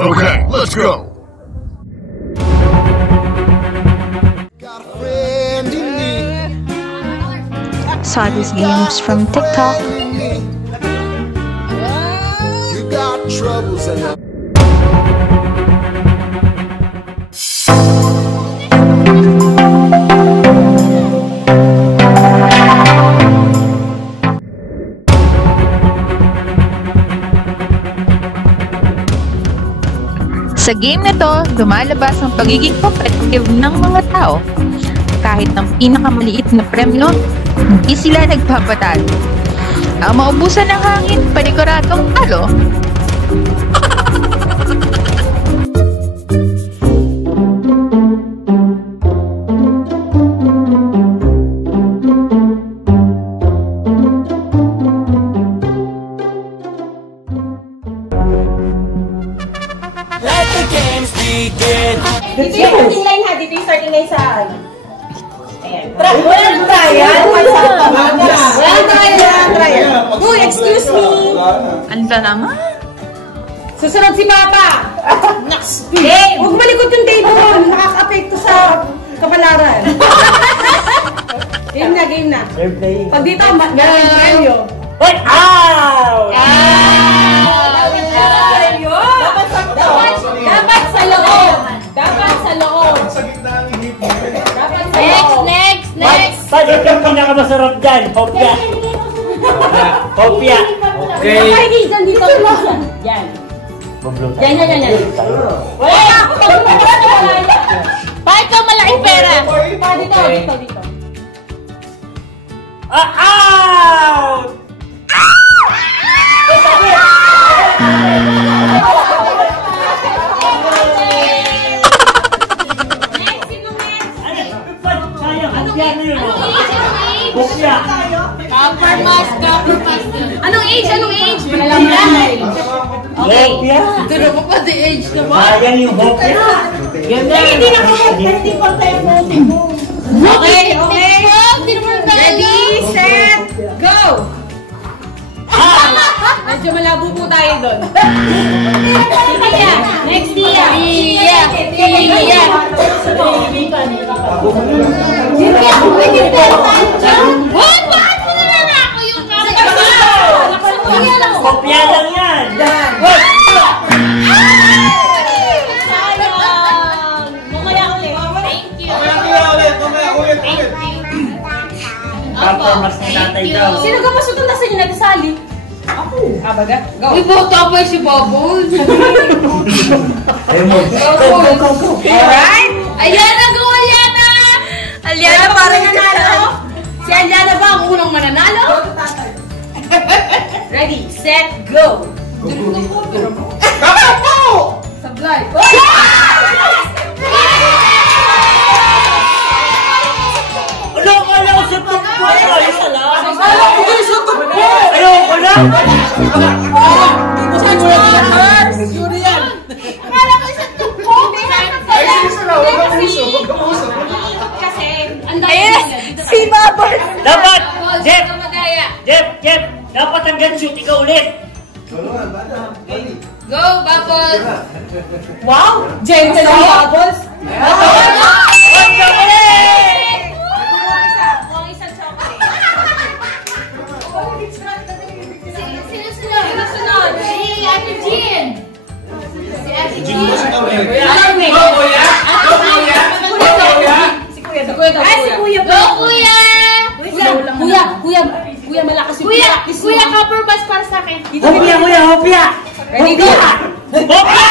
Okay, let's go. Saw these games from TikTok. You got troubles and Sa game na to, lumalabas ang pagiging competitive ng mga tao. Kahit ng pinakamaliit na premyo, hindi sila nagpapatalo. Ang maubusan ng hangin, paniguradong talo. Let the games begin. Dito yung starting line ha, dito yung starting line sa ayan. Walang trial. Walang trial. Uy, excuse me. Ano ba naman? Susunod si Papa. Hey, huwag malikot yung table. Nakaka-apekto sa kapalaran. Game na, game na. Pag dito, meron yung premyo. Wait, ow! Dapat sa loob. Dapat sa loob. Next. Pwede yung pinakamasarap dyan, hopya. Hopya. Okay. Okay, dito. Yan. Yan. Wala. Bakit ka malaking pera? Dito. Out! Anong age? Malalaman. Okay. Pero pa pa the age na ba? Sayang yung hopya. Hindi na ko hindi pa tayo mo. Okay. Ready, set, go! Medyo malabo po tayo doon. Next Tia. What? Bakit mo na lang ako yung Hopya lang yan. Performance ni tatay daw. Sino ka masutong na sa inyo nagsali? Ako. Baga? Go. Uy, boto ako si Bubbles. Ayaw mo. Go. Alright? Aliana, go Aliana! Aliana, parang nanalo. Si Aliana ba ang unang mananalo? Ready, set, go! Sablay. Alam ko sa tukpo. Isa lang. Ayaw ko na. Akala ko isang tukpo. Kasi, ang dami nila. si Bubbles! Dapat, Jeff, dapat hanggang shoot, ikaw ulit. Go, Bubbles! Wow! Gentle ang bubbles. Ang galing! Ang isang chocolate. Sino-sunod? Si Ate Jean. Si Ate Jean. Si Kuya. Go, Kuya. Kuya, malakas yung practice. Kuya, copper bus para sa akin. Hopya. Ready, go! Hopya!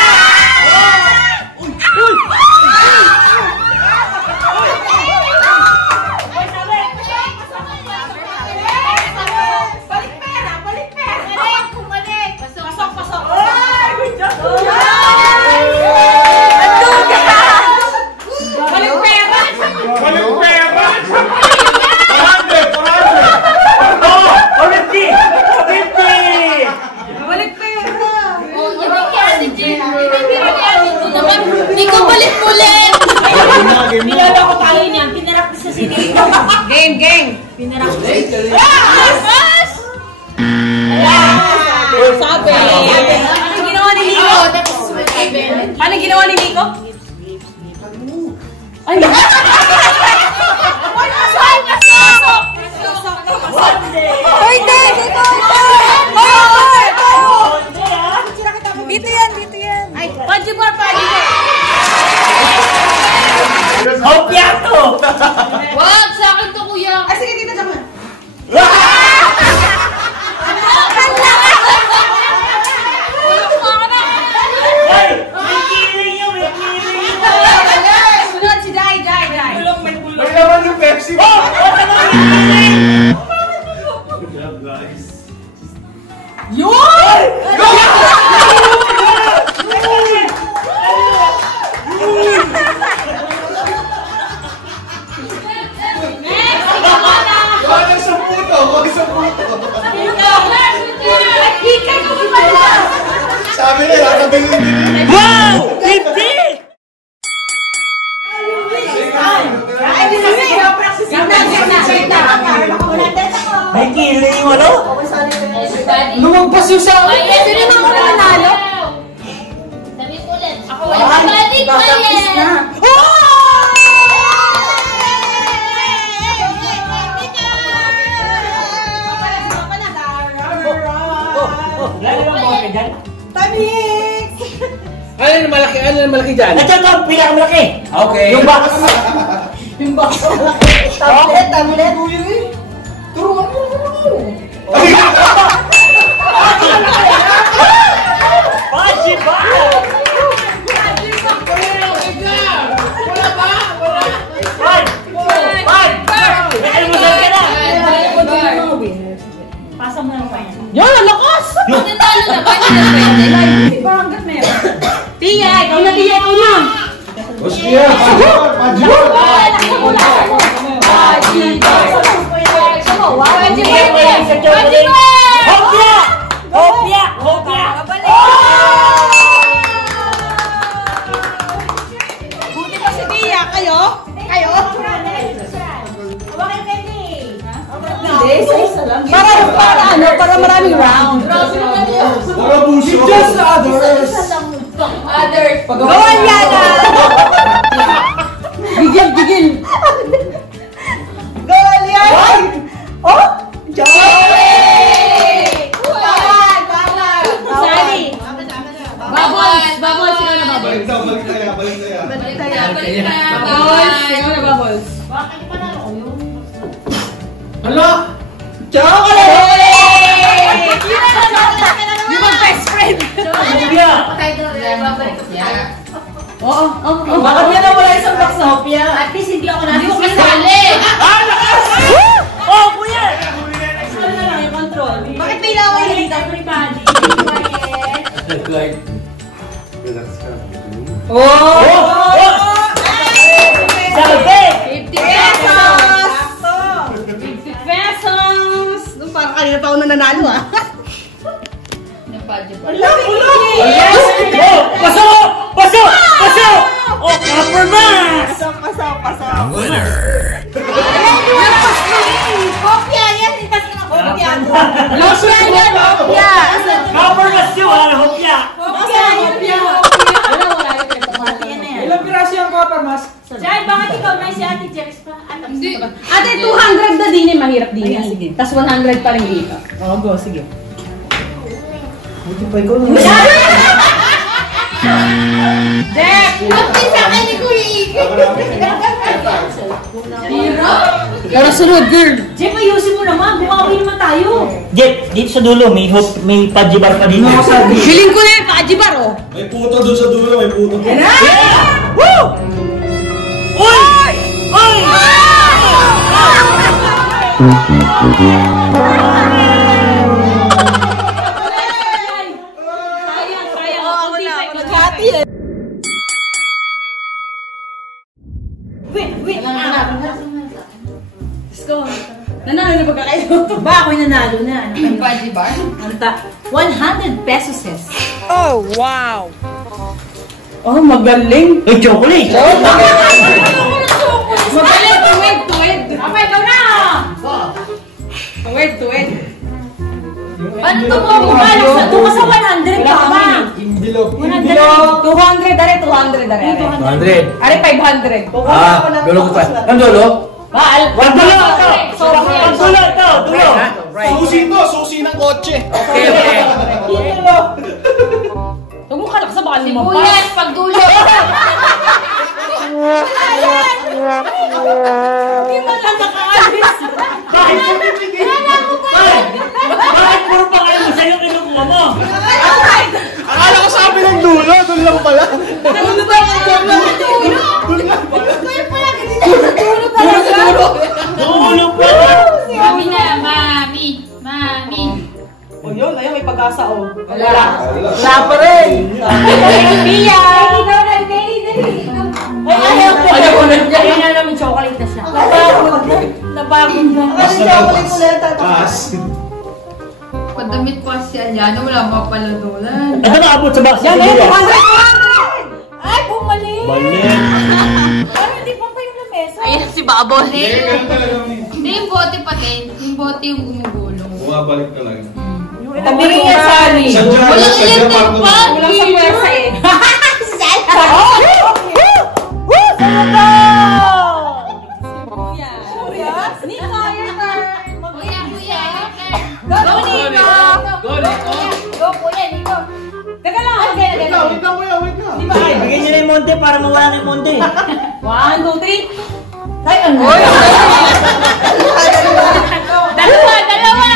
Balik pera. Pasok. Ay, good job! Balik pera. Oh, 50! Balik pera. Hindi ko ulit-ulit! Niloloko tayo niyan. Pinarap sa sini. Game! Pinarap. Sabi. Ano ginawa ni Nico? Ano ginawa ni Nico? Ay! Dito yan. Ay, Pajibar. Hopya to! Wag, sa akin to, kuya. Ay, sige, dito naman. Ay! May kiling yun! Sunod si Jai. May bulong! May laman yung Pepsi. Yun! Wag sa puto. Sabi nila, kabiling din. Wow! Hindi! May kiling yung ano? Lumagpas yung sa... Ay, ito rin mga nanalo. Sabi ko ulit. Ako wala. Balik pa yan! Lalo lang ba ka dyan? Ano yung malaki dyan? Ito ito, ang pinakamalaki! Okay. Yung box! Tablet. Pajibar! May almusal ka na! Pasa mo na pa yan. Yan, ang lakas! Nanalo na ba? Hindi na pwede. Di ba hanggat meron? Tia, ikaw na. Hostia, Hopya! Hopya! Buti pa si Tia, kayo? Para maraming round. Para buso. Just others. Others. Gawan yana! Gigil. Gawan yan! Oh! Joey! Sali! Bubbles! Sino na bubbles? Balik tayo. Balik ka. Bubbles! Sino na bubbles? Hala! Chocolate! Yung mga best friend! Hopya! Babalik ko siya. Oo. Bakit nga nawala isang box na hopya? At least hindi ako nakasali. Ah, lakas! Oh, kuya! Yung control. Bakit may laway dito? Oh! Sabi! 50 pesos! 50 pesos! Parang kanina pa ako nanalo ah. Yes! Oh! Pasok! Oh, copper mask! Pasok. Kopya yan! Ipas na kopya! Kopya yan! Kopya! Copper mask yun, ha? Hopya! Kopya! Ilang piraso yung copper mask? Jai, bakit ikaw na si Ate Jex pa? Ate, 200 na din eh. Mahirap din yan. Tapos 100 pa rin dito. Oo, go. Sige. Buti pa ikaw na. Jeff! Bakit sa akin ni Kuya Iggy? Pero sunod, girl. Jeff, ayusin mo naman. Bumawi naman tayo. Jeff, dito sa dulo, may pajibar pa dito. Feeling ko na yung Pajibar, oh. May puto doon sa dulo, may puto. Yeah! Woo! Uy! Uy! Wait. Let's go. Nanalo na ba kayo? Ba, ako'y nanalo na. Pajibar? Anta, 100 pesos. Oh, wow! Oh, magaling. Uy, chocolate! Magaling, tuwid. Okay, ikaw na. Tuwid. Paano ito mo bumalas na? Doon ka sa 100 ka ba? Bilog. 200 are. 100. Are 500. Dulo ko pa. Ang dulo? Baal. Wag dulo ito! Ang dulo ito! Dulo! Susi ng kotse. Okay. Huwag mo kalak sa baka limang pa. Sibuyas, pagdulo. Hindi man lang nakaalis. Bakit puro pangalan mo sa'yo kinukuha mo? Akala ko sabi ng dulo. Doon lang pala. Ano ba yung dulo? Kaya pala Dulo. Dulo pa! Mami na, mami. O yun, ayun, may pag-asa o. Wala pa rin. Pia! Ayaw ko. Ayaw na namin chocolate na siya. Napagod na. Mas chocolate mo na tatas. Pandamit pa si Aliana, wala mga paladulan. Ano na abot sa box? Yan, 200! Ay, bumalik! Balik! Parang hindi pa pa yung lamesa. Ayan si Babol. Hindi yung bote pati. Yung bote yung gumugulong. Bumabalik talaga. Tabingin niya sa Ali. Walang electric fan. Walang sa pwersa eh. Kuya. Go, Nico! Go, kuya, Nico. Teka lang, Wait lang, kuya. Wait lang. Di ba ay? Bigyan niyo na yung monte para mawala na yung monte. 1, 2, 3. Ay, ano? Dalawa!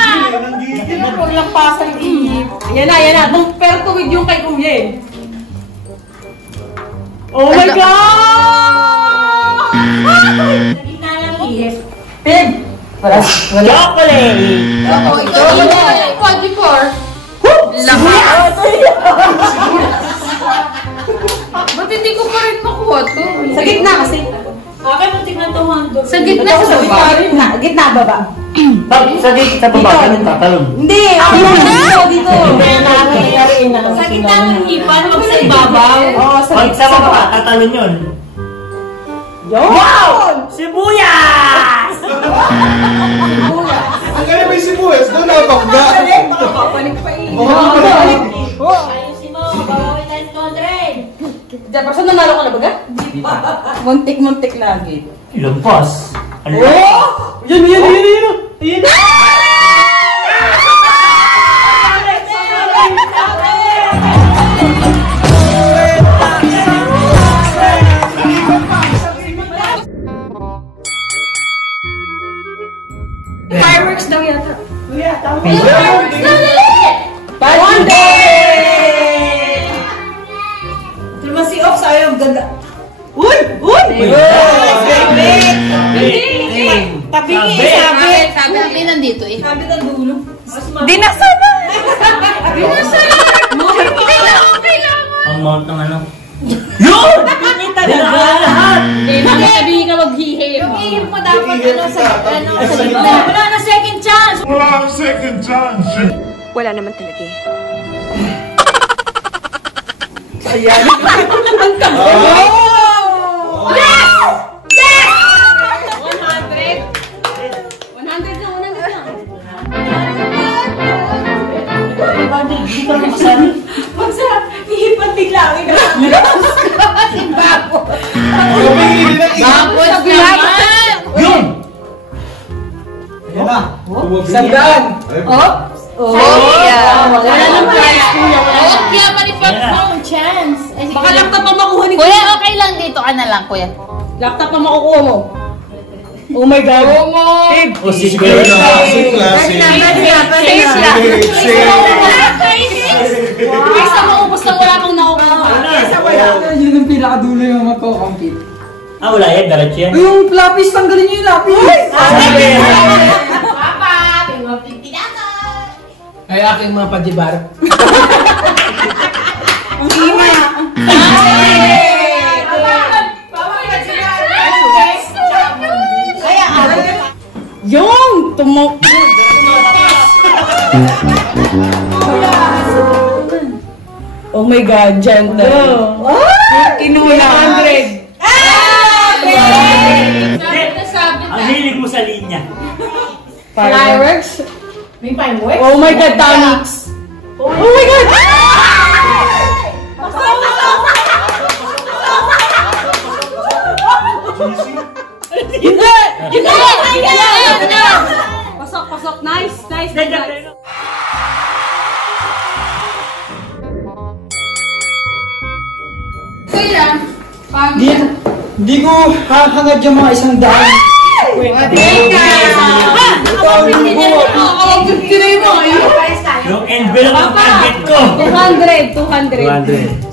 Huwag lang pasang ihip. Yan na. Pero tuwid yung kay Kuya eh. Oh my God! Gitna lang ihip. Pig! Chocolate! Ikaw yung 44. Lakas! Ba't hindi ko pa rin makuha to? Sa gitna kasi. Akin mo tignan 200. Sa gitna Ito, sa baba? Gitna baba. Sa baba ka nang tatalon. Hindi! Dito! Sa gitna ng hipan, wag sa ibabaw. Oo, Pag sa baba, tatalon yun. Wow! Sibuyas! Ang ganyan may sibuyas. Doon nakapagda. Papanik pa eh. Ayusin mo, babawi tayo sa 200. Jefferson, nanalo ka na baga? Muntik lagi. Ilampas. Ano? Yan! Fireworks daw yata. One day! Ito naman si Ox, ayaw ganda. Uy! Tabi Sabi nandito eh. Sabi ng dulo. Dinasa na! Ang mount ng ano? Yun! Lahat! Sabihin ka maghihim. Yung ihip mo dapat sa Sa gitna. gitna. Wala na second chance. Wala naman talaga eh. Ayan. Yes! 100 na. Pag sa ihipan biglangin na. Bumili na Tapos naman! Yun! Ayan na. Sandaan. Wala nang kaya. Kaya manipot mo chance. Baka laptop pa makuha ni Kuya, okay lang dito ka na lang, kuya. Laptop pa makukuha mo. Oh my God. O si Classic. Isa maubos na wala pang nakukuha. Yun yung pinakadulo yung magko-compete. wala yan. Diretso yan. Yung lapis, tanggalin nyo yung lapis. Papa, pinagpipinaka. Ay, aking mga pajibar. Ang ima. Yung tumok. Oh my God, gentle. Tinula. 100. Ang hilig mo sa linya. Fireworks? May fireworks? Oh my God, Tonics! Oh my God! Hindi! Pasok! Nice! Di ko hahangad yung mga 100. Yung envelope ang target ko. 200.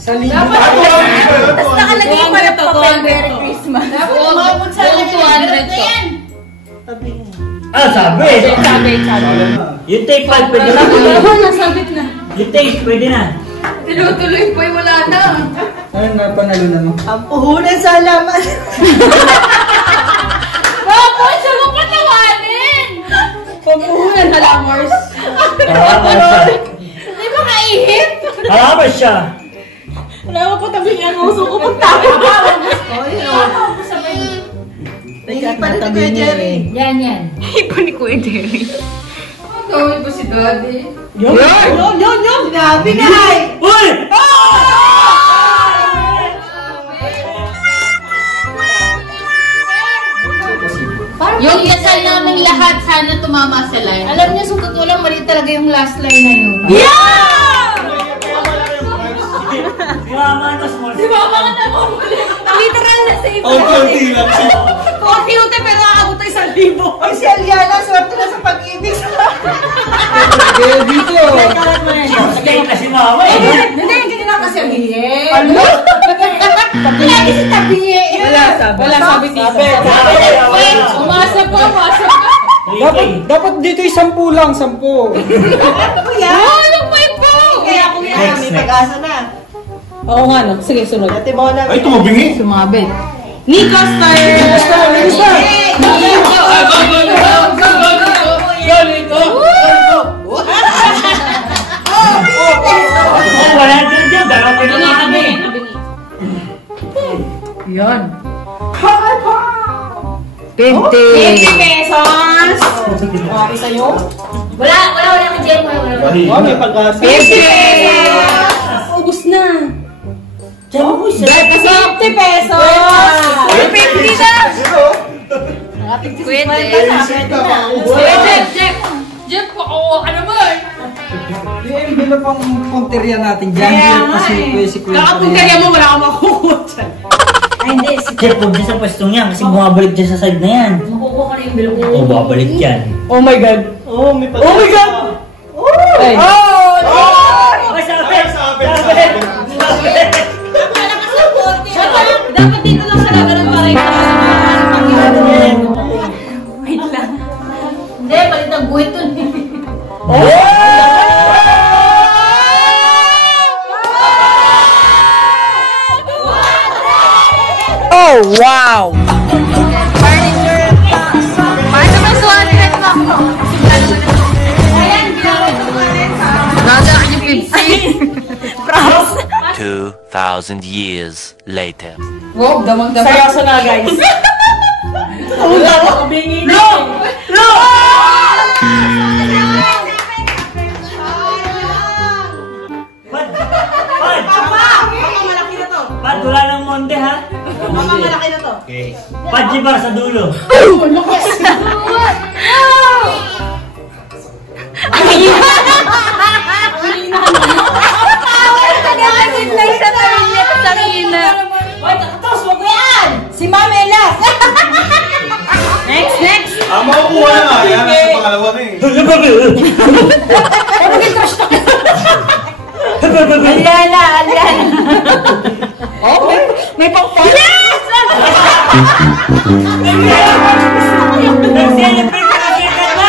Sa libo. Tapos nakalagay pa na papel Merry Christmas. Umabot sa 200 ko. Ah, sabi. Yung take 5 pwede na. Nasabit na. Yung take pwede na. Tinutuloy po yung wala na. Ayun na, panalo na mo. Ang puhunan sa alaman. Bako, siya mo patawanin! Pampuhunan, halamors. Halaman siya. Di ba kaihip? Halaman siya. Wala mo po tabi ang uso ko pag tabi. Hindi pa rin Kuya Jerry. Yan. Ipo ni Kuya Jerry. Tawid ba si Daddy? Yun! Sinabi na ay! Uy! Yung dasal namin lahat, sana tumama sa line. Alam niyo, sa totoo lang, mali talaga yung last line na yun. Si Mama na small. Mama ka na mo Literal na sa iba. konti lang siya. Konti ute pero aabot tayo sa 1,000. Ay, si Aliana, swerte na sa pag-ibig. Kaya dito. Stay na si Mama eh. Hindi na kasi ang hiye. Ano? Lagi si Tabiye. Wala sabi dito. Umasa pa. Dapat dito 10 lang, 10. Kuya? Anong may po? Kaya ako Next, may next. pag-asa na. Oo nga, no? Sige, sunod. Ate Mona. Ay, tumabingi. Sumabit. Nico Star! Wala din dyan. Dalawa pa yung Mama eh. Yan. 50 pesos! Wala sa'yo? Wala ka dyan. Oh, may pag-asa. 50 pesos! Ubus na. Diyan mo siya. 50 pesos! 50 na! Pwede. Jeff, oo ka naman. Yung envelope ang punteriya natin dyan. Kaya Dito nga kasi eh. kuya si Kuya. Kakapunterya mo, wala kang makukuha dyan. Ay, hindi. Jeff, huwag dyan sa pwestong yan kasi bumabalik dyan sa side na yan. Makukuha ko na yung bilog. Oo, babalik yan. Oh my God! Oh my God! Ay. Ay, sabi! Sabi! Dapat dito lang siya nagano'n pa rin. Wait lang. Hindi, palit ang buhit dun. Oh, wow! Paano ba 200 mo? Nagdaan yung 50. 2,000 years later. Wow, damang-damang. Seryoso na, guys. Wala ko kabingin. No! No! Pad! Pad! Malaki na to. Pad, wala ng monde ha? Malaki na to. Okay. Pad, Jibar sa dulo. Hoy, kakatos mo ko yan! Si Ma'am Ella! Next! Ah, makukuha na nga. Yan, nasa pangalawa na eh. Aliana! Oh, may pang-fun? Yes! Nag-celebrate ka na kaya na!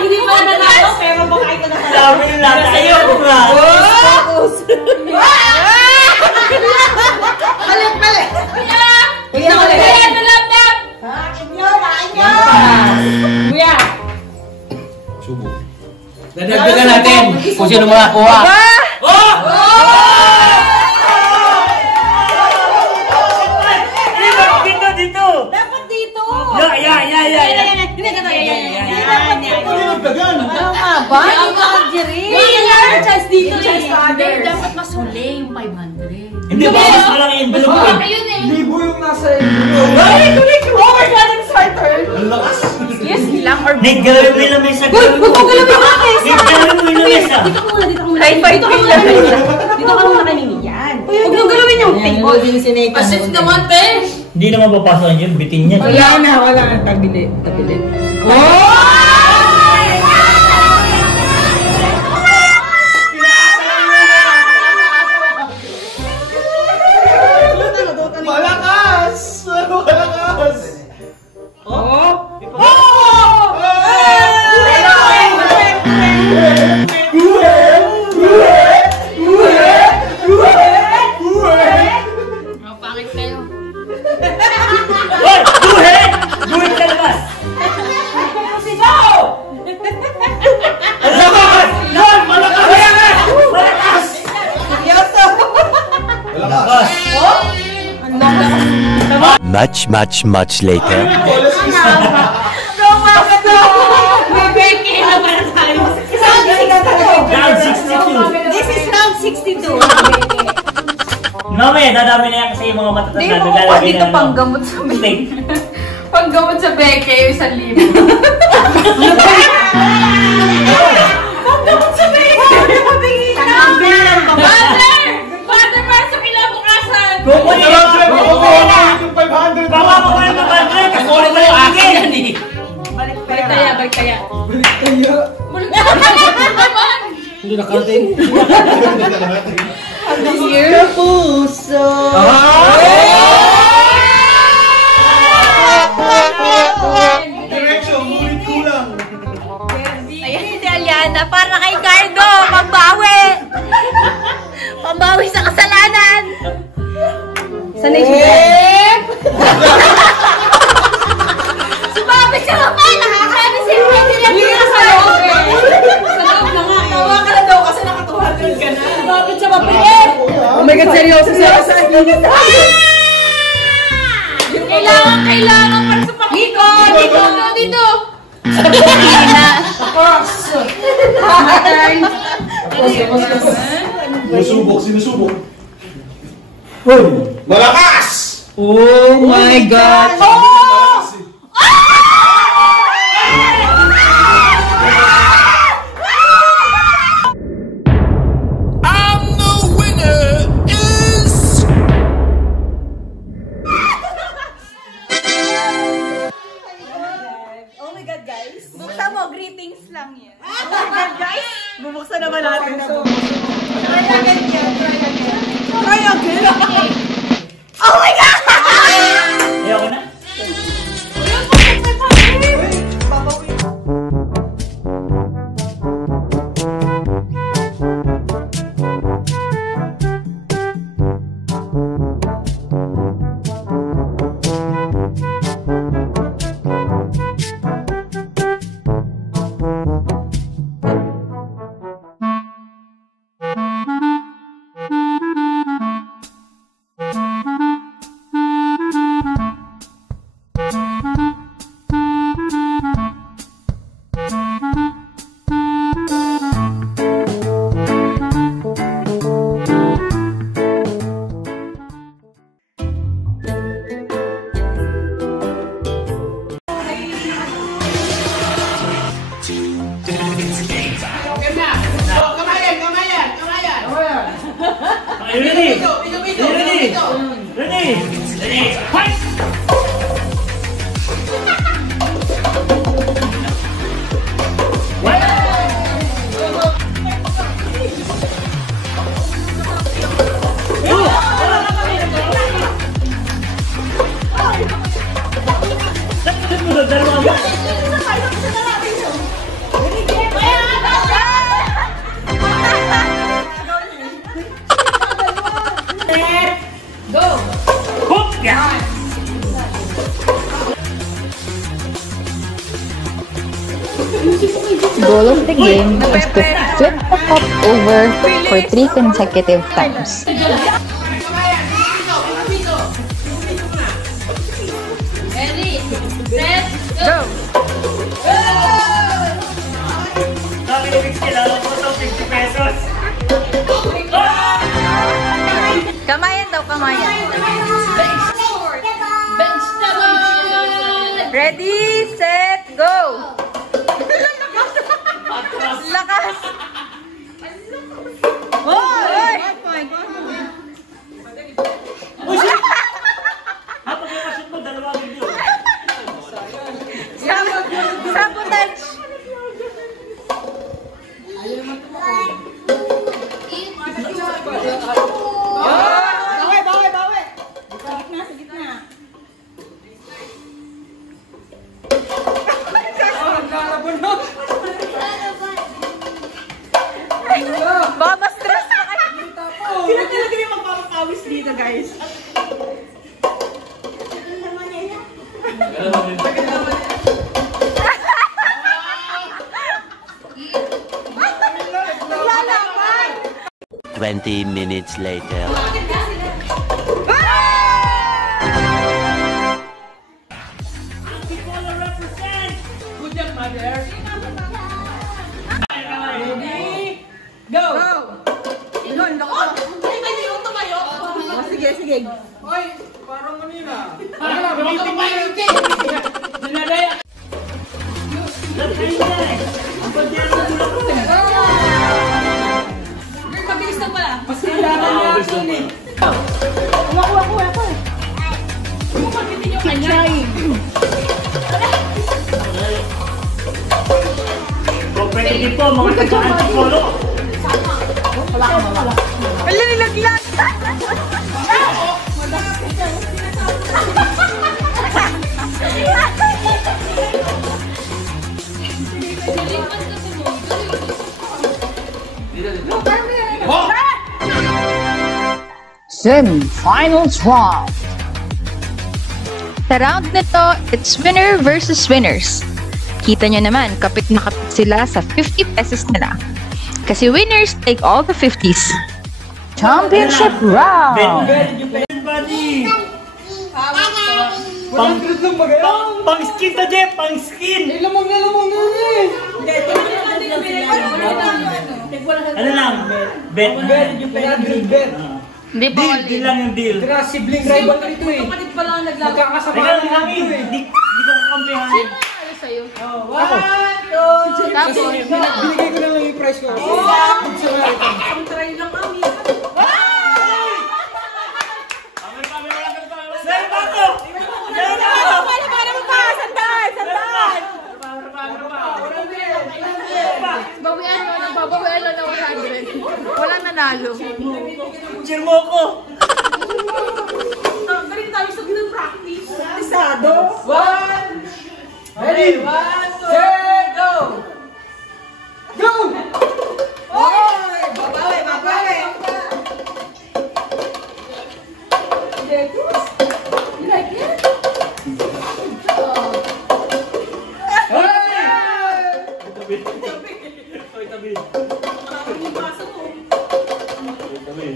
Hindi pa nanalo, pero bakay ko na sa Sabi nila tayo, bra! Balik! Kuya, Kuya! Subo. Dadagdagan natin kung sino makakuha. Oh! Dito! Dapat dito! Hindi ka to, Tama ba? Jerry! Chance dito, chance Hindi, dapat mas huli yung 500. Hindi ba? Mas malaki yung envelope ko. Ayun eh. Libo yung nasa envelope. Ay, tulik mo! Oh my God, I'm starter! Yes, lang or Nick, galawin mo yung lamesa. Huwag mo galawin yung lamesa! Nick, galawin mo yung lamesa. Dito ka muna. High five Dito ka muna kanina. Dito ka muna kanina. Yan. Huwag mo galawin yung table. Asit naman, te. Hindi naman papasok yun, bitin niya. Wala na. Tabili. Malakas! Malakas! Mapangit kayo. Hoy! Duhin! Duhin sa labas! Yan! Malakas! Malakas! Malakas! Much later. May Becky na para tayo. Round 62. This is round 62. Mamaya, dadami na yan kasi yung mga matatanda. Hindi mo Naglalagay pa dito na panggamot sa steak. Panggamot sa beke, 1,000. Pagdamot sa Becky! Pabingin na! Father, para sa kinabukasan! Kukunin Wala yung siya! Makukuha na yung 500 mo! baka mo yung 500 kasi ulit na yung akin. Balik kaya. Hindi nakarating. Dear puso! Direction, ulit kulang! Ayan si Aliana, para kay Cardo, pambawi! Pambawi sa kasalanan! Sanay siya. Sumabit siya pa! Nakakaano si President Hindi sa loob eh. Sa loob na nga. Tawa ka na daw kasi naka-200 ka na. Bakit siya mapili? Oh my God, seryoso siya. Kailangan para sa Nico! dito! Sinusubok. Malakas! Oh my God! Oh my God, guys. Buksan mo, greetings lang yan. Oh my God, guys. Bubuksan naman natin. Try again yan. Try again. Oh my God! Ayoko na. Ready? Fight! Goal of the game is to flip the cup over for 3 consecutive times. Ready, set, go! Sabi ni Mix, kilala ko ito, 50 pesos. Kamayan daw, kamayan. Vegetable! Ready, set, go! Lakas! Oy! Habang yung pasyon mo, dalawa video. Sabotage! Bawi! Sa gitna. Baka ma-stress pa kayo. Sila talaga yung magpapakawis dito, guys. Lalaman! 20 minutes later. Go! Yun, loko. Hindi yung tumayo. Sige. Ay, parang manila. Mabilis na pala. Mas kailangan niya actually. Kuha. Competitive po, mga taga-antipolo. Wala nilaglag. Semi-finals round. Sa round nito, it's winner versus winners. Kita nyo naman, kapit na kapit sila sa 50 pesos nila. Kasi winners take all the 50s. Championship round! Buddy! 100 lang ba kaya? Pang skin to, Jeff! Pang skin! Lamang na eh. Ano lang? Bet. Bet. Hindi po Deal lang yung deal. Tira, sibling rivalry ito eh. Kapatid pa lang naglago. Magkakasama Teka lang hangin. Di ko kakampihan. Ano sa'yo? Tapos, binigay ko na lang yung price ko. Ang try lang kami. Sir, bako! Para mo pa! Sandan! Babawian na 100. Walang nanalo. Cheer mo ko! Galing tayo sa ng practice. Isado. 1, ready, 1, 2, 3, go! Go! Oy! Babawi! You like it? Tabi. Yung baso mo. Tabi.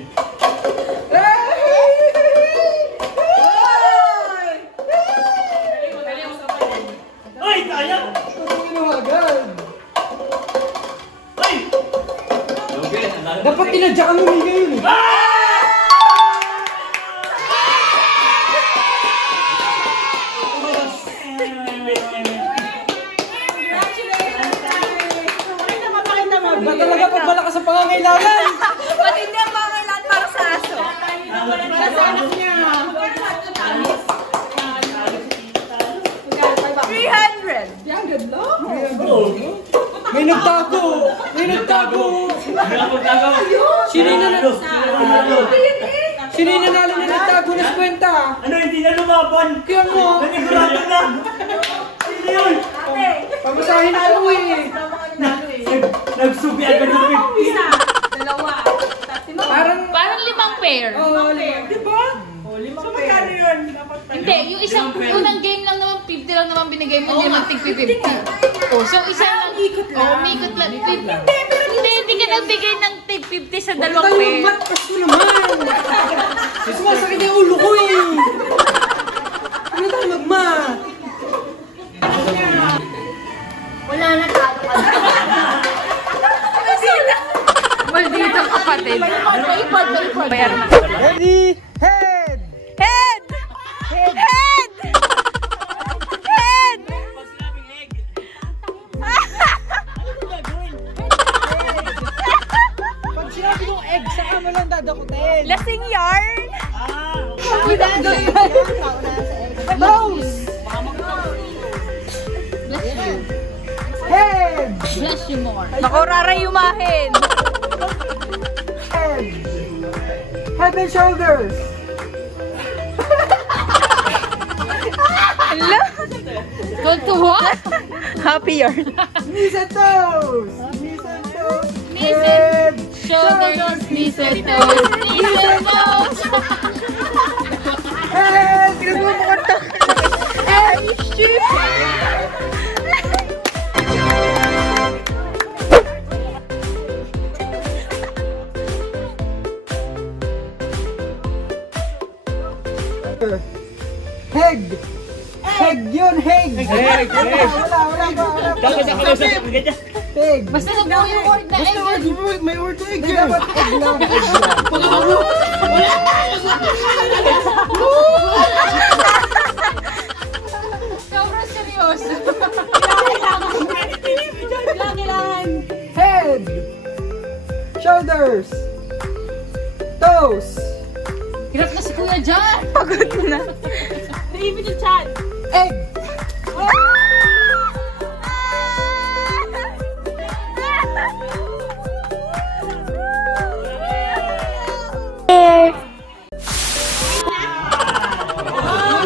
Ay, kaya! Ay! Dapat tinadya ka lumiga yun eh. Ba talaga pag malakas sa pangangailangan? Matindi ang pangailan para sa aso. Sa anak niya. 300. 300 lang? May nagtago! Sino yung nanalo na nagtago na 50? Ano, hindi na lumaban? Kaya mo, Nanigurado na! Sino yun? pamasahin ako eh. Nagsubi agad ng 50. Dalawa. Parang, Parang 5 pair. di ba? So magkano yun? Hindi, yung isang unang game lang naman, 50 lang naman binigay mo niya ng tig 50. Oh, so isa lang. Ikot lang. Oh, umikot lang. Hindi ka nagbigay ng tip 50 sa dalawang pair. Matkas ko naman! Mas masakit yung ulo ko eh! Ano tayo magmat? Wala na talo ka. Maldito kapatid. Paipod. Bayar na. Ready? Head! Head! Head! Head! Head! Pag sinabi kong egg, saka mo lang dadakutin. Lasing yarn! Nose! Head! Bless you more. Naku, rarayumahin! Head! Head and shoulders! Hello? Go to what? Happy yarn. Knees and toes! Knees and toes! Knees Head! Shoulders, knees and toes, knees and toes. Head! Ginagawa mo kanta! Heg! Heg yun! Heg! Heg! Heg! Wala pa! Dapat ako lang sa ganyan. Heg! Basta nagbuo yung word na egg. May word to egg Hindi yan. dapat egg lang! Egg lang! Sobrang seryoso. Head! Shoulders! Toes! Hirap na si Kuya dyan. Pagod na. Baby ni Chan. Egg!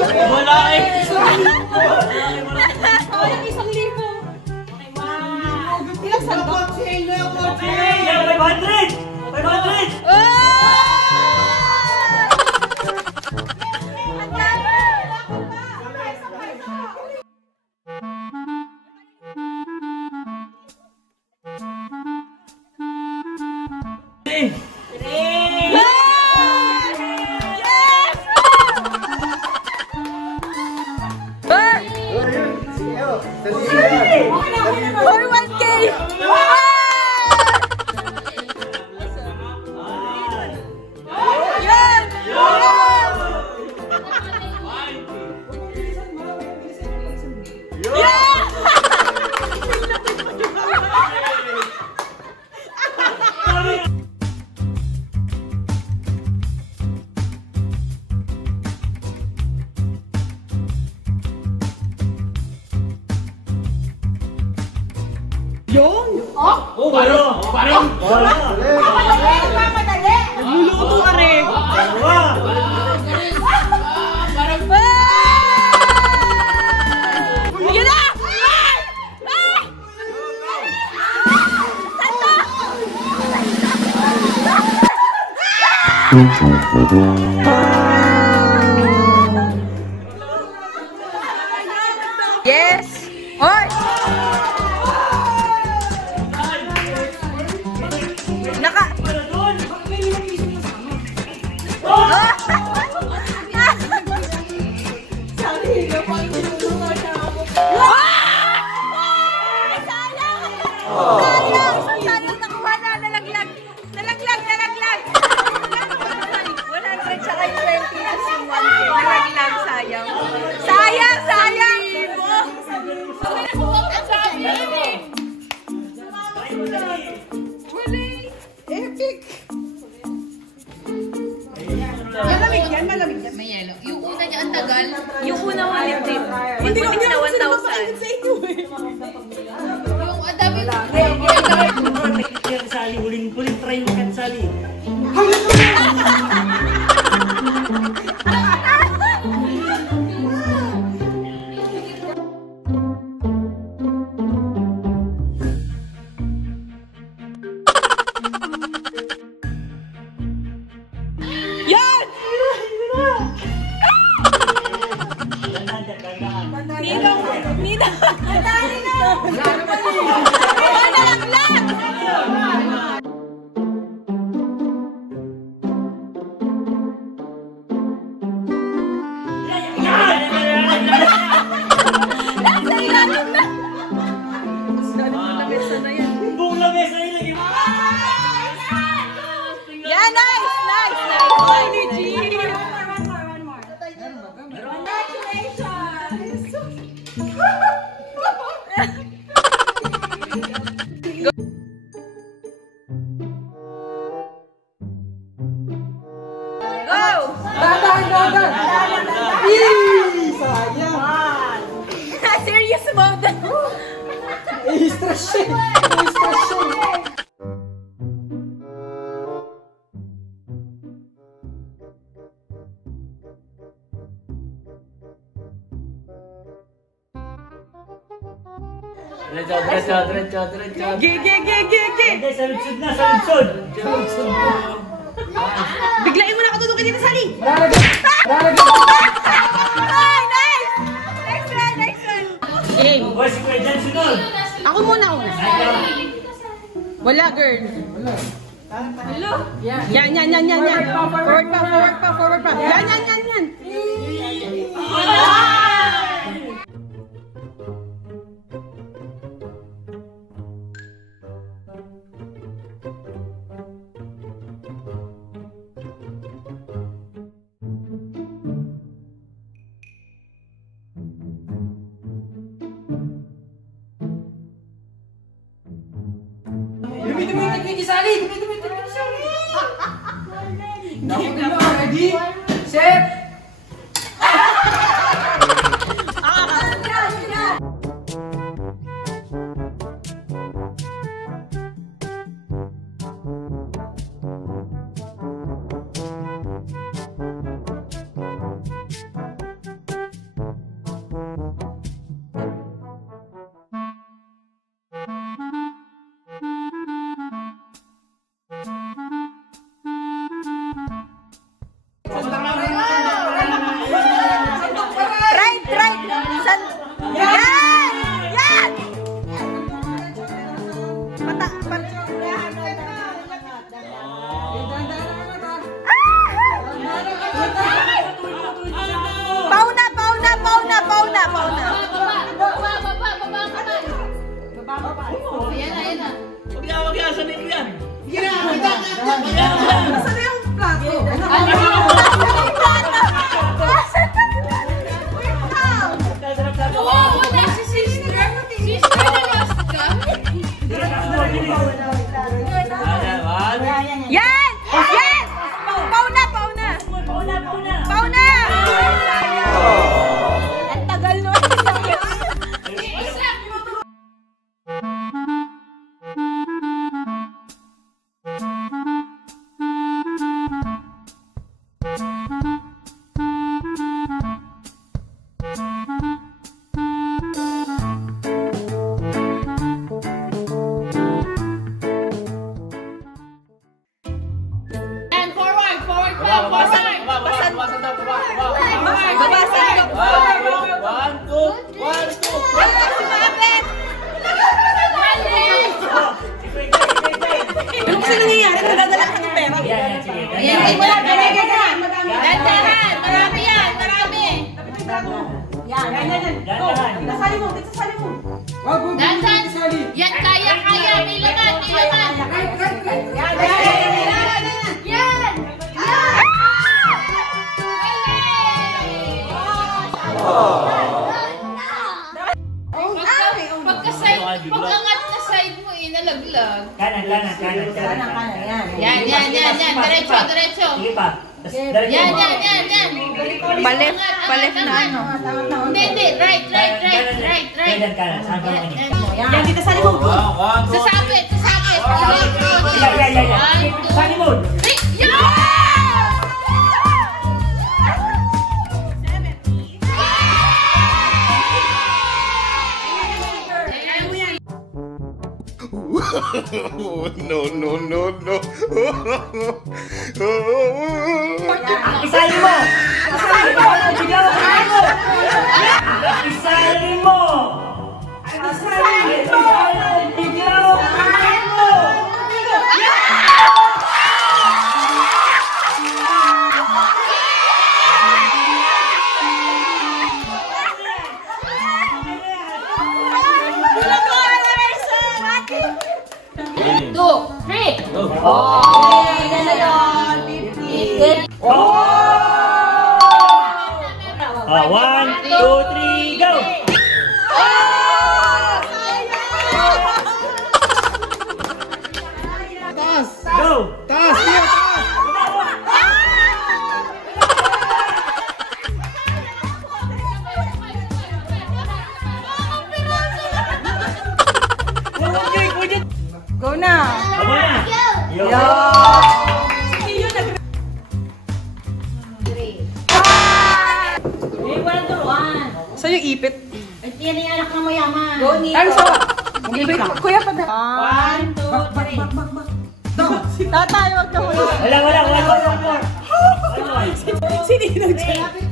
Wala eh. Yeah, 500! 500! For 1K! Yan! Yan! Oh, baro! Baro! Luluto ka rin! Yan na! Yes! Oy! Naka... Sayang nakuha na, nalaglag. Nalaglag. 100 tsaka yung 20 as yung 1K. Nalaglag, sayang. Sayang! Epic! Malamig yan. May yellow. Yung una niya ang tagal. Yung una mo litin. Hindi ko na 1,000. Yung ang dami. Sali, huling try mo kan Sali. Yan! Nina! Nalaglag! Dahan. Yee! Sayang. Serious mode. I-stress siya. Diretso. Ge. Hindi, sa lutsod. Biglain mo na katutukin dito, Sally. Ay, nice! Next one. Game. Boy, si Kuya Jan, sunod. Ako muna. Wala, girl. Yan. Forward pa. Yan. Gamitin mo yung technique, Sally. Ready? Set! Right. Yan! Pauna. Baba. Ayan na. Huwag yan, sabihin mo yan. Nasaan na yung plato? Wala si sister. Sister na lost ka. Yan! Pauna! Ang tagal nun. And forward. Ano kasi nangyayari? Nadadala ka ng pera. Yan, sige. Dahan. Marami yan. Dahan. Nasali mo. Dahan. Yan, kaya. May laman. Yan. Pagkangat na side mo, nalaglag. Kanan. Yan. Diretso. Sige pa. Yan. Palef na ano. Hindi. Right. Kanan. Saan ka mo? Yan, dito sali mo. Sasabit. Yan. Saan mo? No. Isali mo! One, two, three, go! Go! Taas! Saan yung ipit? Yan yung anak na mayaman. Go, Nico. Kuya pa na. 1, 2, 3. Tatay, wag ka muna. Wala. One more. Sininong dyan?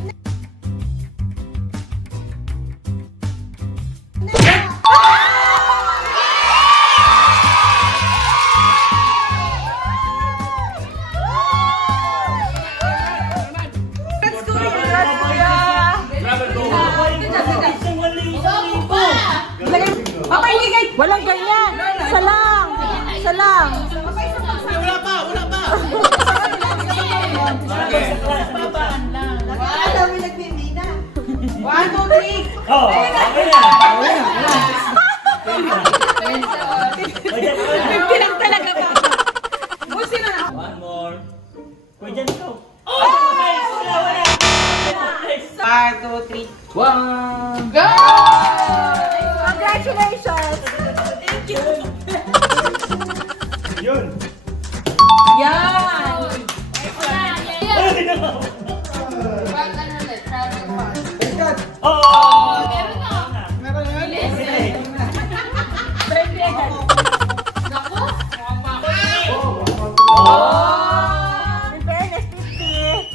Walang ganyan. Isa lang. Wala pa. Alam mo nagmimina. 1, 2, 3. Oh, okay na. 50 lang talaga ba? Busi na. One more. Kuya dyan ito. Wala. 1, 2, 3. Go! Congratulations! Thank you! Yun. Yan! Oh! Meron na yun? Friendly agad. In fairness, 50.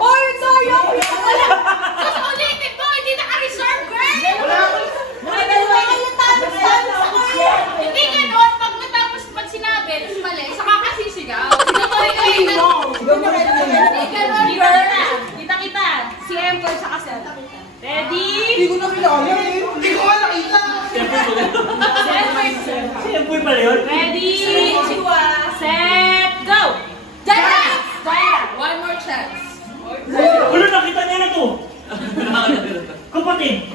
Oy, sayang! Ulitin mo, hindi naka-reserve, girl! Hindi ganon, pag natapos pag sinabi, tapos mali, saka kasi sigaw. Hindi ganon, girl. Kita. Si Ember sa kasal. Ready? Hindi ko na kilala eh. Hindi ko nga nakita. Siyempre pala yun. Ready? Set, go! Jaya! One more chance. Wala, nakita niya na to. Kapatid.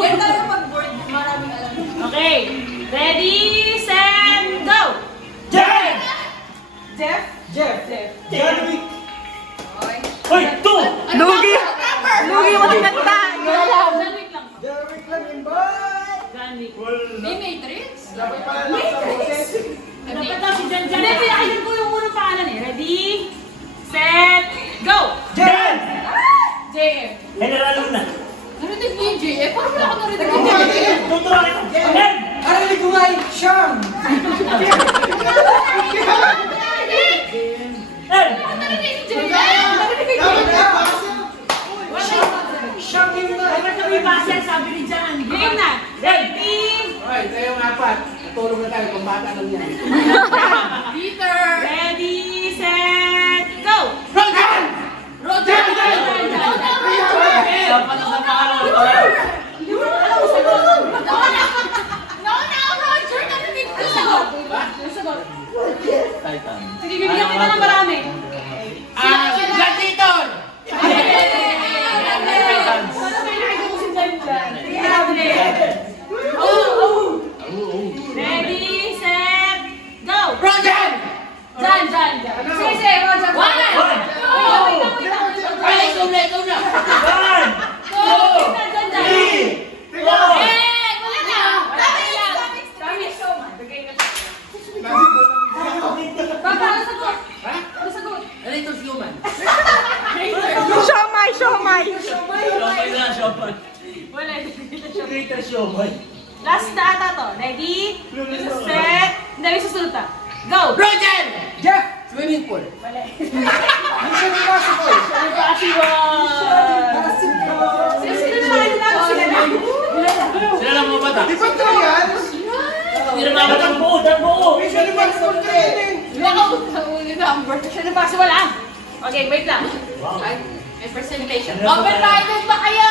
Yan tayo mag-board. Maraming alam. Okay. Ready, set, go! Jeff! Janwick. Hoy, two! Lugi! Lugi mo tinagta! Janwick lang yun, boy. May Matrix? Dapat pala lang sa Jose. Dapat daw si Jan. Hindi, pinakailan ko yung unang pangalan eh. Ready, set, go! Jen! JM. General Luna. Narinig niyo yung JM? Parang wala ko narinig yung JM. Tutura kita. Jen! Arinig ko nga yung Siyam. Jen! Narinig yung JM? Dapat na, basa. Siyam yun na. Dapat kami basa, sabi ni Jan. Game na. Ready? Ay, tayo yung apat. Natulog na tayo. Pambata lang yan. Peter. Ready, set, go! Rogan! Roger! Dapat na sa pangalan. Roger! Narinig ko. Sagot. Sige, bibigyan kita ng marami. Gladiator! Ready, set, go! Rogan! Jan. Sige, Roger. One! Ay, ikaw na. One! Three! Four! Wala na. Dami. Bigay ka. Papa, ano sagot? Ano sagot? Siomay! Wala. Greater Showboy. Last na ata to. Ready, set, hindi, may susunod ta. Go! Rogan! Jeff! Swimming pool. Mission Impossible. Sila lang mga bata. Di ba ito yan? Hindi na mga buo. Mission Impossible ka yun eh. Mission Impossible ah! Okay, wait lang. May presentation. Open minded ba kayo?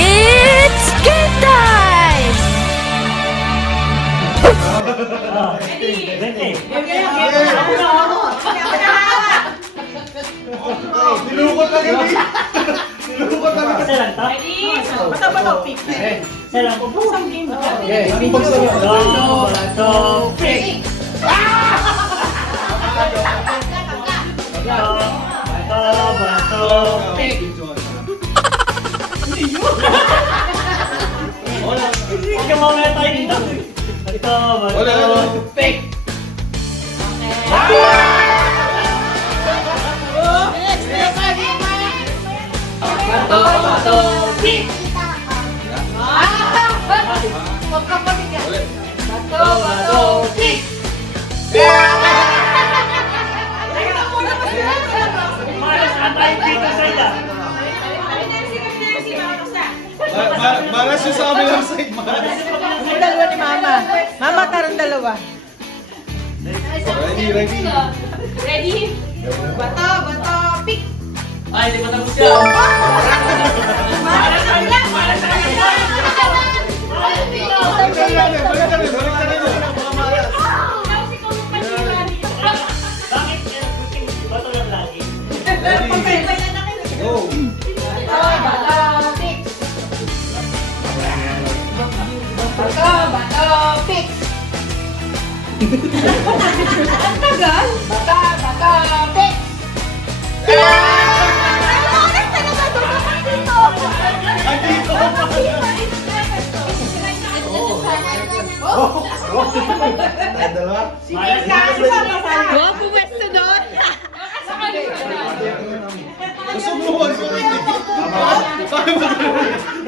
It's game time! Ready? Nilukot lang yun eh. Nilukot lang yun. Isa lang to. Ready? Bata-bata, pick. Isa lang. Isang game ba? Yes, ang box na yun. Bato, pick! Bato, pick! Huwag kang mamaya tayo dito. bato, pick! Bato, bato, pick! Bato, bato, pick! Malas ata yung pick sa ila. Malas yung sa kabilang side, malas. Yung dalawa ni Mama. Mama, tarang dalawa. Ready, ready. Ready? Bato, bato, pick! Ay, di ba tapos yan? Malas sa kanila! Malas sa kanila! Balik ka rin, balik ka rin, balik ka rin. Baka malas. Tapos ikaw yung pansinan. Bakit yan? Bato lang lagi. Go. Bato, pick! Bato, bato, pick! Ang tagal! Bato, bato, pick! Dalawa. Wow, pumesto doon. Gusto mo ba?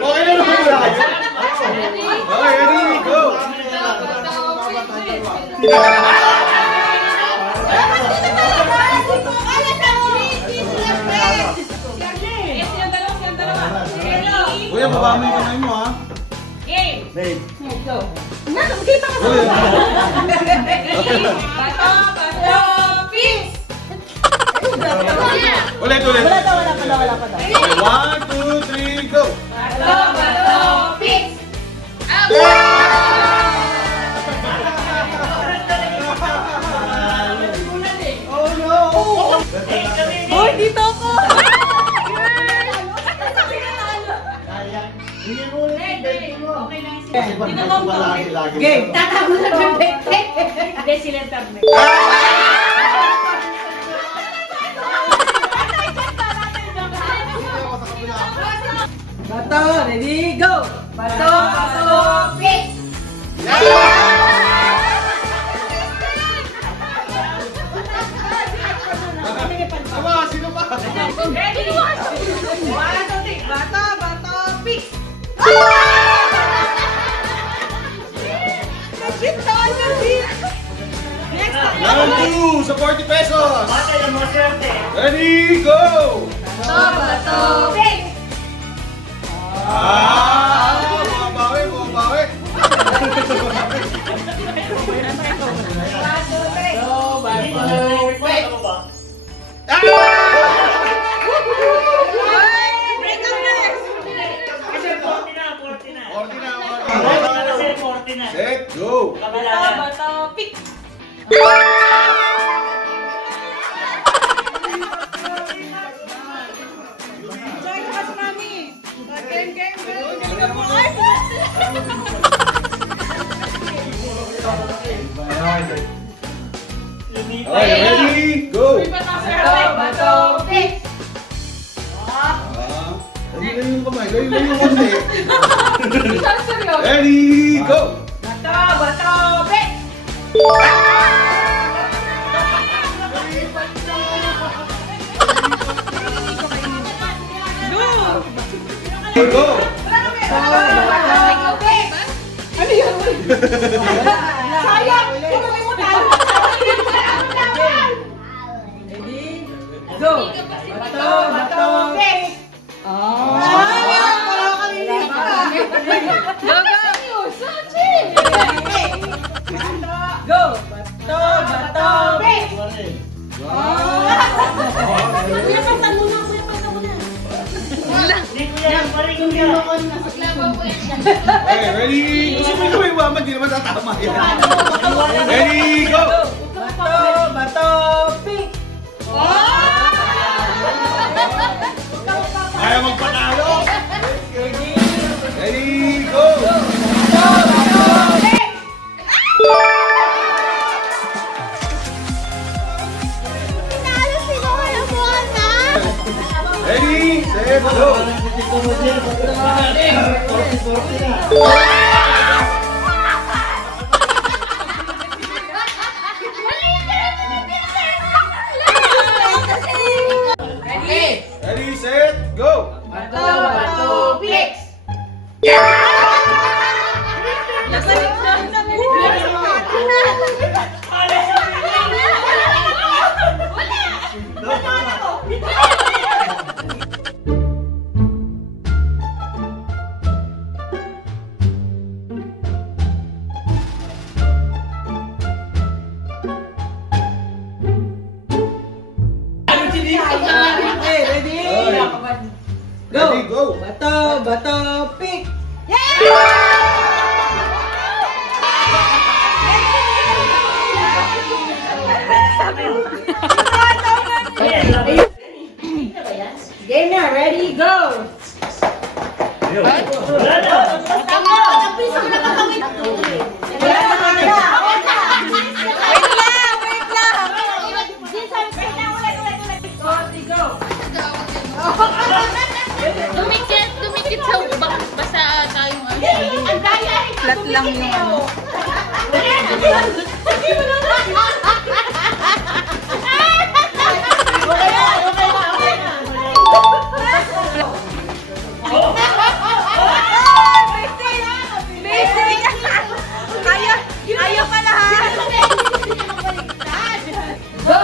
Okay na naman wala kayo. Okay, ready, go. Kuya, baba mo yung kamay mo, ha? Game! Babe. Go! Uy. Bato, bato, peace! Ulit, ulit. Wala pa daw. Okay, 1, 2, 3, go. Bato, bato, peace! Oh no! Hoy, dito ako. Game. Tatago na ng bete! Hindi, sila internet. Bato, ready, go. Bato, bato, peace! Tama, sino pa? Ready? 1, 2, 3. Bato, bato, peace! Round 2 sa 40 pesos. Bata yung mga swerte. Ready, go! Bato, bato, peace! Bumabawi, bumabawi. Bato ba? Kasi 40 na, 40 na. 40 na, 40 Kasi na. 40 na. Set, go! Kabila Bato, na. bato, pick! Okay, ready, go! Bato, bato, pick! Layo yung kamay, layo yung konti. Seryoso? Ready, go! Bato, bato, pick! Go! Bato, pick! Ano yun? Sayang! Kumain mo tayo! Ready, go. Bato, bato, pick! Seryoso, chill! Go. Bato, bato. Pick! Hindi ko yan, maringin ka. Okay, ready? Gusto mo yung iwaman, di naman tatama yan. Ready, go! Bato, bato, pick. Kaya magpanalo? Ready, go! Ready, set, go! Go! Ready, go! Bato, pick! Game na, ready, go! Wala na. Dumikit sa basta tayong ano. Ang daya. Flat lang yung ano. Kaya pa lahat! Go!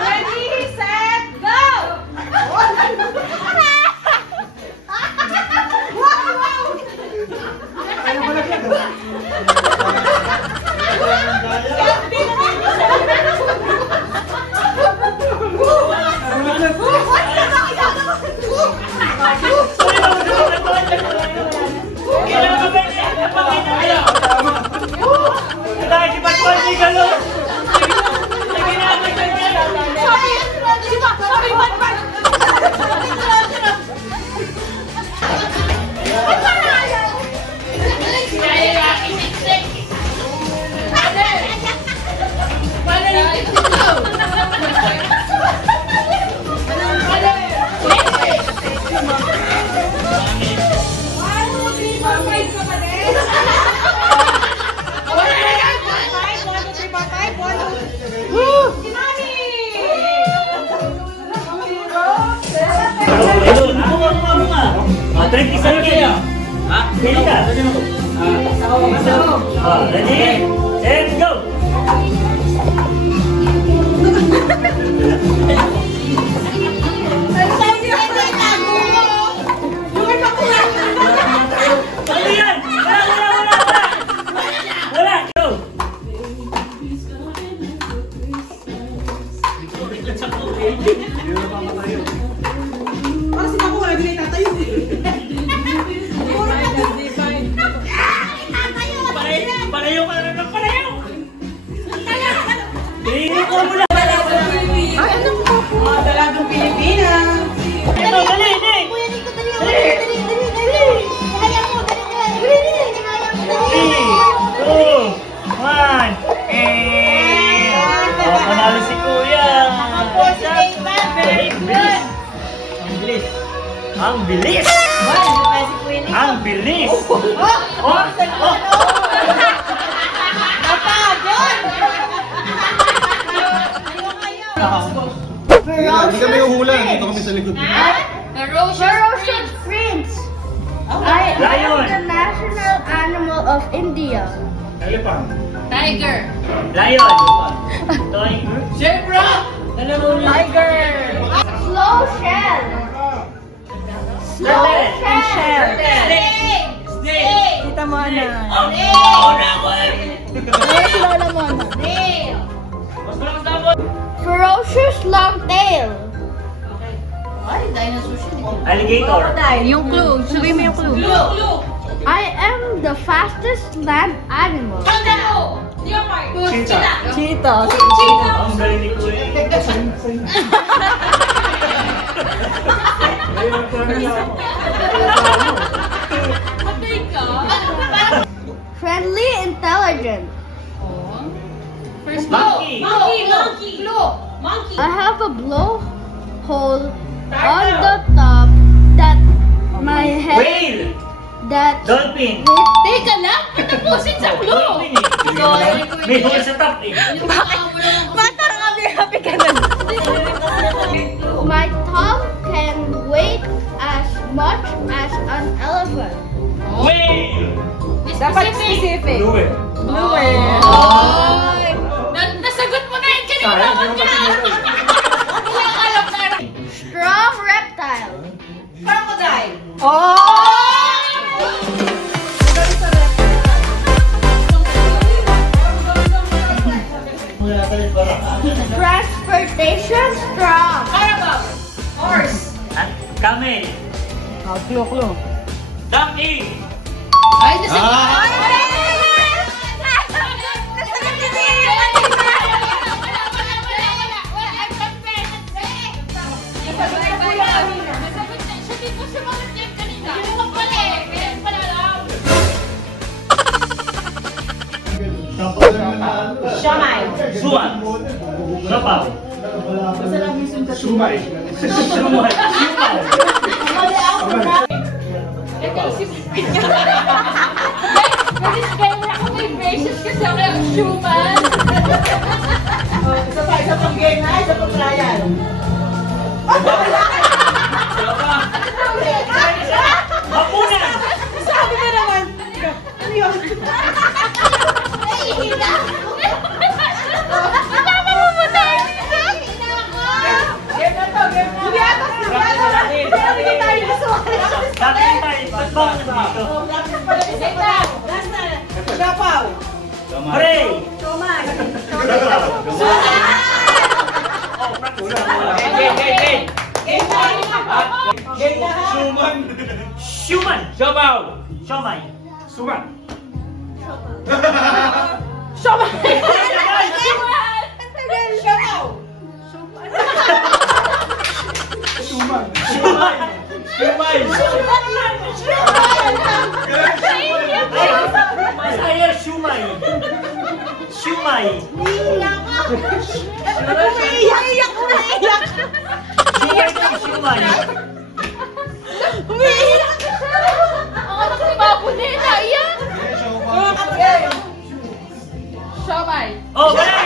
Ready, set, go! Drink isa kayo. Ha? Pili ka. Ready? And go! Ano yan? Wala! Go! Parang sinabi ko, wala din tatayo. Palayo ka na ng palayo! Tingin ko mula! Mga dalagang Pilipinas. Ito, dali! Dali! 3, 2, 1, panalo si Kuya! Ang bilis! Ang bilis! Hindi kami uhula. Dito kami sa likod. Ferocious Prince. I Lion. am the national animal of India. Elephant. Tiger. Lion! Tiger! Zebra. Tiger! Slow shell. Shell! Snake. Kita mo na. Ferocious long tail. Ay, dinosaur siya. Alligator! Yung clue. Sabihin mo yung clue. Clue. I am the fastest land animal. Kangaroo. Leopard. Cheetah. Cheetah. Ang galing ni Kuya. Patay ka. Friendly, intelligent. First Monkey. Monkey. Clue. Monkey. I have a blowhole on the top that my head Whale! that Dolphin! Teka lang. Patapusin sa clue. Dolphin eh! May hole sa top eh! Parang happy ka na. my tongue can weigh as much as an elephant. Whale! Dapat specific. Blue eh! Blue eh. Ay! Nasagot mo na yun kanina. Wag ka. Walang alam na. Strong reptile. Crocodile. Oh! Station strong. Carabao. Horse. Camel. Klo. Donkey. Ay, nasa... Siomay. Suwan. Sapaw. Sumay. Sumay. Kasi ako yung shuman. Isa pang game na, isa pang trial. Hapunan. Sabi na naman. Ano yun? Game na to, game na. Sige ako, sige tayo nasuwala. Dati tayo. Ba't ba ako dito? Game na. Last na. Siapaw. Pray. Siomay. Game. Game na. Game na ha. Suman. Shuman. Sabaw. Siomay. Suman. Siomay. Siomay. Suman. Sumay. Masaya shumay. Shumay. Umiiyak. Shumay ng shumay. Umiiyak. Ang anak ni Babu din, naiyak. Siomay. Oh, bayan!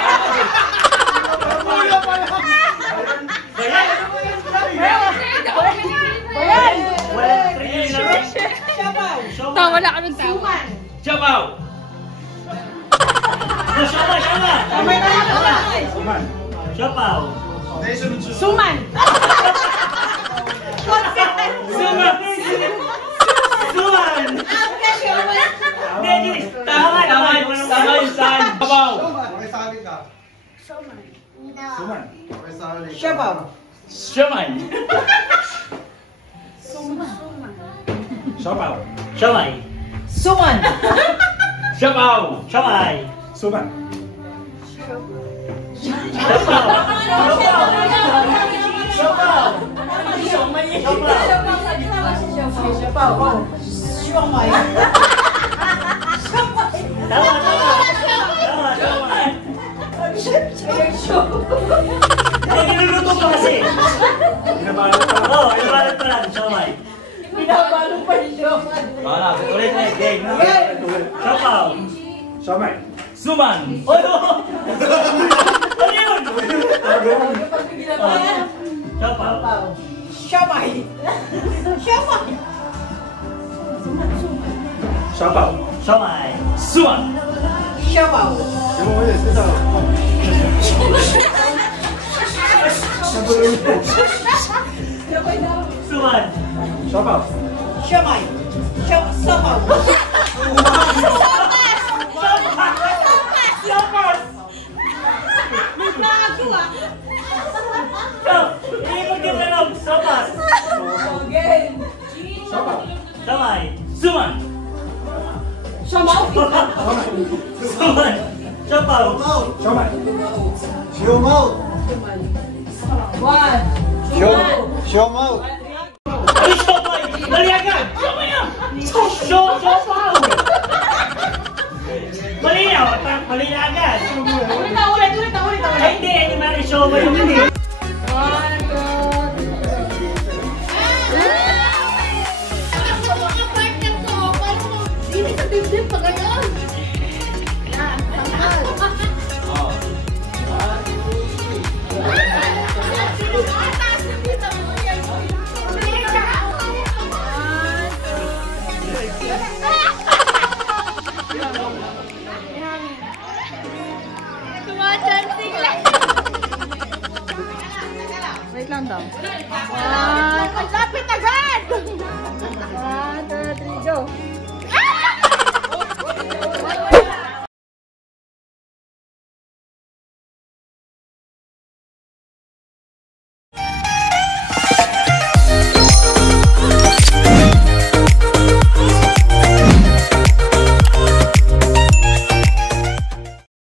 Bayan! Walang trigger na rin. Siapaw. Wala ka ng tawa. Sabaw. Siomay. Kamay na lang. Suman. Siopaw. Suman. Suman! Hindi, tama yung san. Sabaw. Siapaw. Siomay. Sabaw. Siomay. Suman. Sabaw. Siomay. Suman. Siapaw. Siomay. Niluluto pa kasi. Binabalot pa. Oo, ibalat pa lang, siomay. Binabalong pa ni Siomay. Wala. Ulit na yung game. Siopaw. Samay. Suman. Ano yun? Siopaw. Siomay. Siomay. Sabaw. Siomay. Suman. Siapaw. Suman. Sabaw. Siomay. Sapaw. Nakakuha. Iikot yung tanong. Sopas. Sabaw. Siomay. Suman. Siomay. Suman. Siopaw. Samay. One. Ay, siomay! Mali agad! Siomay na! Siopaw! Mali na! Mali na agad! Ulit. Ay, hindi! Hindi mali siomay yung hindi. Wait lang daw. Lapit agad! 1, 2, 3, go!